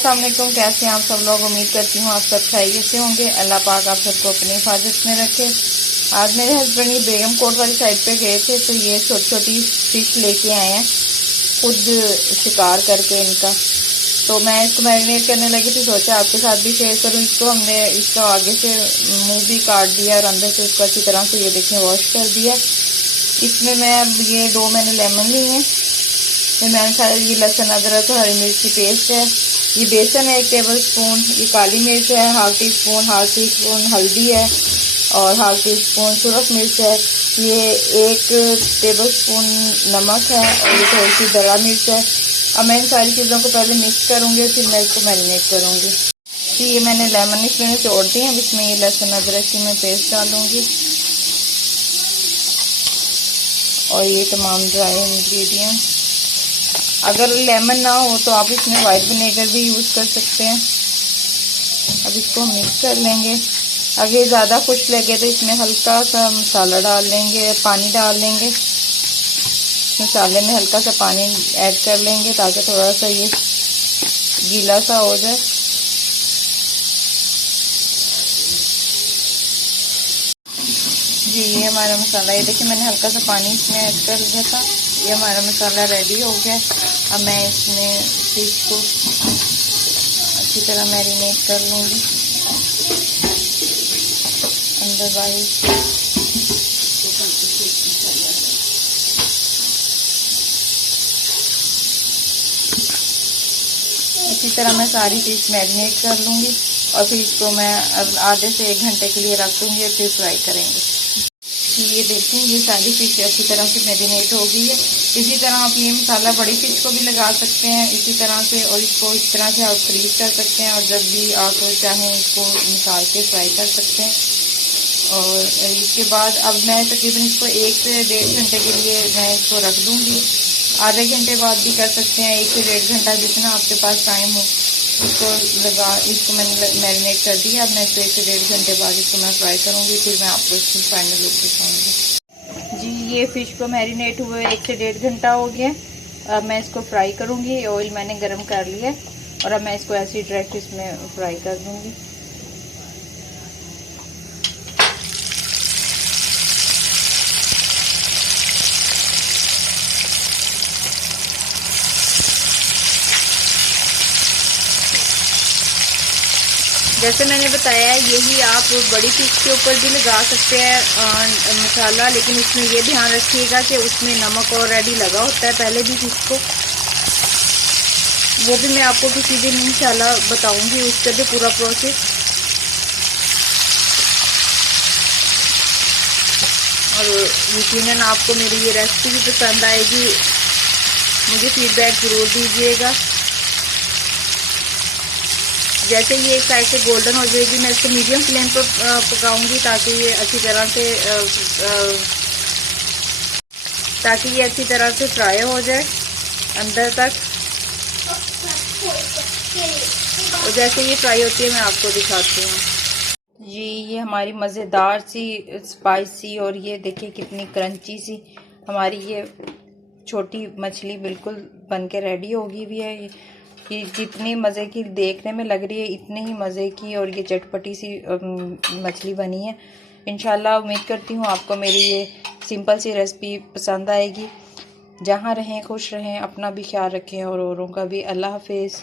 अस्सलाम वालेकुम। कैसे हैं आप सब लोग? उम्मीद करती हूँ आप सब खैरियत से होंगे। अल्लाह पाक आप सबको अपनी हिफाजत में रखे। आज मेरे हस्बैंड ये बेगम कोट वाली साइड पे गए थे तो ये छोटी छोटी फिश लेके आए हैं, खुद शिकार करके इनका। तो मैं इसको मैरिनेट करने लगी थी, सोचा आपके साथ भी शेयर करूँ इसको। हमने इसका आगे से मुंह भी काट दिया और अंदर से इसको अच्छी तरह से ये देखें वॉश कर दिया। इसमें मैं अब ये 2 मैंने लेमन ली हैं, मैंने सारे ये लहसुन अदरक हरी मिर्च की पेस्ट है, ये बेसन है 1 टेबल स्पून, ये काली मिर्च है हाफ टी स्पून हल्दी है और हाफ टी स्पून सुरख मिर्च है, ये 1 टेबल स्पून नमक है और ये थोड़ी सी दरा मिर्च है। अब मैं इन सारी चीज़ों को पहले मिक्स करूँगी, फिर मैं इसको मैरिनेट करूँगी। तो ये मैंने लेमन इसमें निचोड़ दी है, इसमें ये लहसुन अदरक की मैं पेस्ट डालूँगी और ये तमाम ड्राई इंग्रेडिएंट्स। अगर लेमन ना हो तो आप इसमें वाइट विनेगर भी यूज़ कर सकते हैं। अब इसको मिक्स कर लेंगे। अगर ज़्यादा खुश्क लगे तो इसमें हल्का सा मसाला डाल लेंगे, पानी डाल लेंगे। मसाले में हल्का सा पानी ऐड कर लेंगे ताकि थोड़ा सा ये गीला सा हो जाए। जी ये हमारा मसाला, ये देखिए मैंने हल्का सा पानी इसमें ऐड कर दिया था। ये हमारा मसाला रेडी हो गया। अब मैं इसमें फिश को अच्छी तरह मैरिनेट कर लूँगी अंदर बाहर। इसी तरह मैं सारी फिश मैरिनेट कर लूँगी और फिर इसको मैं आधे से 1 घंटे के लिए रख दूँगी और फिर फ्राई करेंगे। ये देखें ये सारी फिश अच्छी तरह से मैरिनेट हो गई है। इसी तरह आप ये मसाला बड़ी फिश को भी लगा सकते हैं इसी तरह से, और इसको इस तरह से आप फ्रीज कर सकते हैं और जब भी आप चाहें इसको निकाल के फ्राई कर सकते हैं। और इसके बाद अब मैं तकरीबन इसको 1 से 1.5 घंटे के लिए मैं इसको रख दूँगी। आधे घंटे बाद भी कर सकते हैं, 1 से 1.5 घंटा जितना आपके पास टाइम हो। इसको मैंने मैरिनेट कर दिया। अब मैं इसको 1 से 1.5 घंटे बाद इसको मैं फ्राई करूँगी, फिर मैं आपको इसकी फाइनल लुक दिखाऊँगी। जी ये फ़िश को मैरिनेट हुए 1 से 1.5 घंटा हो गया। अब मैं इसको फ्राई करूँगी। ऑयल मैंने गर्म कर लिया और अब मैं इसको ऐसे ही डायरेक्ट इसमें फ्राई कर दूँगी। जैसे मैंने बताया यही आप बड़ी फिश के ऊपर भी लगा सकते हैं मसाला, लेकिन इसमें ये ध्यान रखिएगा कि उसमें नमक ऑलरेडी लगा होता है पहले भी फिश को। वो भी मैं आपको किसी दिन इंशाल्लाह बताऊंगी उसका भी पूरा प्रोसेस। और यकीनन आपको मेरी ये रेसिपी भी पसंद आएगी। मुझे फीडबैक ज़रूर दीजिएगा। जैसे ये एक साइड से गोल्डन हो जाएगी मैं इसको मीडियम फ्लेम पर पकाऊंगी ताकि ये अच्छी तरह से फ्राई हो जाए अंदर तक। और जैसे ये फ्राई होती है मैं आपको दिखाती हूँ। जी ये हमारी मज़ेदार सी स्पाइसी और ये देखिए कितनी क्रंची सी हमारी ये छोटी मछली बिल्कुल बन के रेडी होगी भी है। ये जितनी मज़े की देखने में लग रही है इतनी ही मज़े की और ये चटपटी सी मछली बनी है। इंशाल्लाह उम्मीद करती हूँ आपको मेरी ये सिंपल सी रेसिपी पसंद आएगी। जहाँ रहें खुश रहें, अपना भी ख्याल रखें और औरों का भी। अल्लाह हाफिज़।